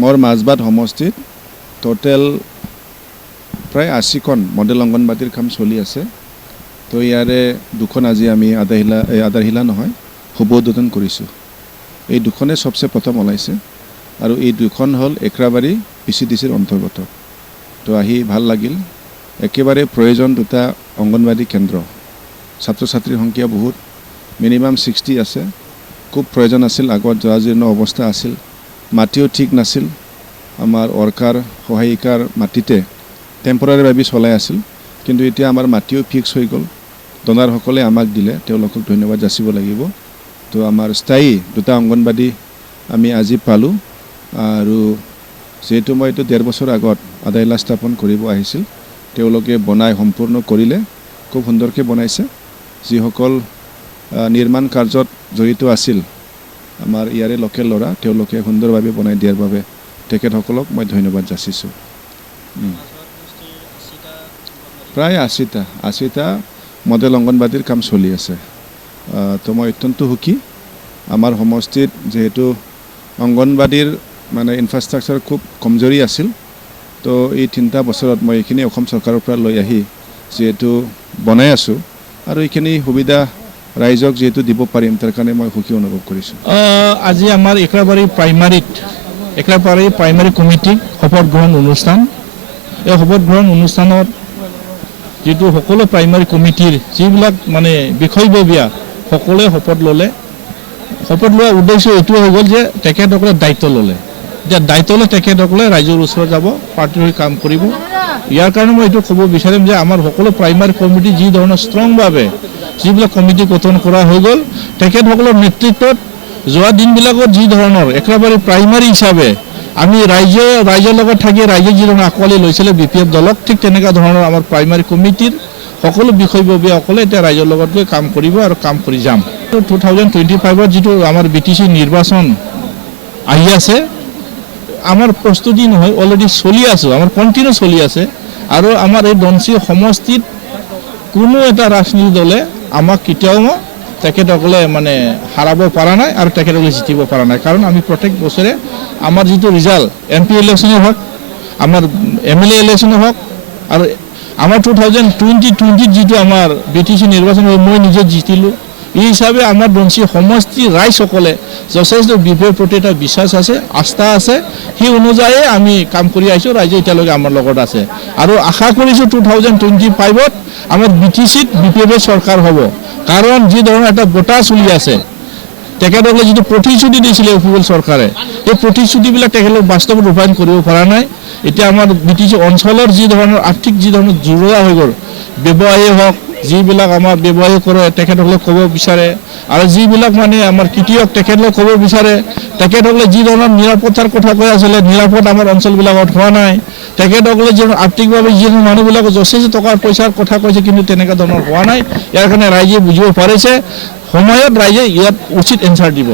মোৰ মাজবাট সমষ্টিত টোটেল প্ৰায় 80খন মডেল অংগনবাদীৰ কাম চলি আছে। তো ইয়াৰে দুখন আজি আমি আধাৰশিলা নহয় শুভোদ্বোধন কৰিছোঁ। এই দুখনে সবচে প্ৰথম ওলাইছে আৰু এই দুখন হ'ল একৰাবাৰী PCDCৰ অন্তৰ্গত। তো আহি ভাল লাগিল। একেবাৰে প্ৰয়োজন দুটা অংগনবাদী কেন্দ্ৰ, ছাত্ৰ ছাত্ৰীৰ সংখ্যা বহুত, মিনিমাম 60 আছে। খুব প্ৰয়োজন আছিল। আগত জৰাজীৰ্ণ অৱস্থা আছিল, মাটিও ঠিক নাছিল। আমাৰ অৰ্কাৰ সহায়িকাৰ মাটিতে টেম্পৰাৰীভাৱে চলাই আছিল, কিন্তু এতিয়া আমাৰ মাটিও ফিক্স হৈ গ'ল। ডনাৰসকলে আমাক দিলে, তেওঁলোকক ধন্যবাদ যাচিব লাগিব। তো আমাৰ স্থায়ী দুটা অংগনবাদী আমি আজি পালোঁ। আৰু যিহেতু মই এইটো 1.5 বছৰ আগত আধাৰশিলা স্থাপন কৰিব আহিছিল, তেওঁলোকে বনাই সম্পূৰ্ণ কৰিলে, খুব সুন্দৰকৈ বনাইছে। যিসকল নিৰ্মাণ কাৰ্যত জড়িত আছিল আমাৰ ইয়াৰে লোকেল ল'ৰা, তেওঁলোকে সুন্দৰভাৱে বনাই দিয়াৰ বাবে তেখেতসকলক মই ধন্যবাদ যাচিছোঁ। প্ৰায় 80টা মডেল অংগনবাদীৰ কাম চলি আছে। তো মই অত্যন্ত সুখী। আমাৰ সমষ্টিত যিহেতু অংগনবাদীৰ মানে ইনফ্ৰাষ্ট্ৰাকচাৰ খুব কমজোৰি আছিল, তো এই 3টা বছৰত মই এইখিনি অসম চৰকাৰৰ পৰা লৈ আহি যিহেতু বনাই আছোঁ, আৰু এইখিনি সুবিধা ৰাইজক যিহেতু দিব পাৰিম, তাৰ কাৰণে মই সুখী অনুভৱ কৰিছোঁ। আজি আমাৰ একৰাবাৰী প্ৰাইমাৰী কমিটিৰ শপত গ্ৰহণ অনুষ্ঠান। এই শপত গ্ৰহণ অনুষ্ঠানত যিটো সকলো প্ৰাইমাৰী কমিটিৰ যিবিলাক মানে বিষয়ববীয়া সকলোৱে শপত ল'লে। শপত লোৱাৰ উদ্দেশ্য এইটো হৈ গ'ল যে তেখেতসকলে দায়িত্ব ল'লে। এতিয়া দায়িত্ব লৈ তেখেতসকলে ৰাইজৰ ওচৰত যাব, পাৰ্টিৰ হৈ কাম কৰিব। ইয়াৰ কাৰণে মই এইটো ক'ব বিচাৰিম যে আমাৰ সকলো প্ৰাইমাৰী কমিটি যি ধৰণৰ ষ্ট্ৰংভাৱে যিবিলাক কমিটি গঠন কৰা হৈ গ'ল, তেখেতসকলৰ নেতৃত্বত যোৱা দিনবিলাকত যি ধৰণৰ একেবাৰে প্ৰাইমাৰী হিচাপে আমি ৰাইজৰ লগত থাকি ৰাইজে যি ধৰণৰ আঁকোৱালি লৈছিলে BPF দলক, ঠিক তেনেকুৱা ধৰণৰ আমাৰ প্ৰাইমাৰী কমিটিৰ সকলো বিষয়ববীয়াসকলে এতিয়া ৰাইজৰ লগত গৈ কাম কৰিব আৰু কাম কৰি যাম। 2025ত যিটো আমাৰ BTC নিৰ্বাচন আহি আছে, আমাৰ প্ৰস্তুতি নহয়, অলৰেডি চলি আছোঁ, আমাৰ কণ্টিনিউ চলি আছে। আৰু আমাৰ এই ডনচি সমষ্টিত কোনো এটা ৰাজনীতি দলে আমাক কেতিয়াও তেখেতসকলে মানে হাৰাব পৰা নাই আৰু তেখেতসকলে জিতিব পৰা নাই। কাৰণ আমি প্ৰত্যেক বছৰে আমাৰ যিটো ৰিজাল্ট MP ইলেকশ্যনে হওক, আমাৰ MLA ইলেকশ্যনে হওক, আৰু আমাৰ 2020ত যিটো আমাৰ BTC নিৰ্বাচন মই নিজে জিতিলোঁ, এই হিচাপে আমাৰ ডনচি সমষ্টিৰ ৰাইজসকলে যথেষ্ট BPFৰ প্ৰতি এটা বিশ্বাস আছে, আস্থা আছে। সেই অনুযায়ী আমি কাম কৰি আহিছোঁ। ৰাইজে এতিয়ালৈকে আমাৰ লগত আছে আৰু আশা কৰিছোঁ 2025ত আমাৰ BTCত BPFৰ চৰকাৰ হ'ব। কাৰণ যি ধৰণৰ এটা বঁটা চলি আছে, তেখেতসকলে যিটো প্ৰতিশ্ৰুতি দিছিলে UPL চৰকাৰে, এই প্ৰতিশ্ৰুতিবিলাক তেখেতলোক বাস্তৱত ৰূপায়ণ কৰিব পৰা নাই। এতিয়া আমাৰ BTC অঞ্চলৰ যি ধৰণৰ আৰ্থিক যি ধৰণৰ জৰুৰা হৈ গ'ল, ব্যৱসায়ী হওক, যিবিলাক আমাৰ ব্যৱসায়ী কৰে তেখেতসকলে ক'ব বিচাৰে, আৰু যিবিলাক মানে আমাৰ খেতিয়ক তেখেতসকলে ক'ব বিচাৰে, তেখেতসকলে যি ধৰণৰ নিৰাপত্তাৰ কথা কৈ আছিলে, নিৰাপদ আমাৰ অঞ্চলবিলাকত হোৱা নাই। তেখেতসকলে যি আৰ্থিকভাৱে যি মানুহবিলাকক যথেষ্ট টকা পইচাৰ কথা কৈছে, কিন্তু তেনেকুৱা ধৰণৰ হোৱা নাই। ইয়াৰ কাৰণে ৰাইজে বুজিব পাৰিছে, সময়ত ৰাইজে ইয়াত উচিত এনচাৰ দিব।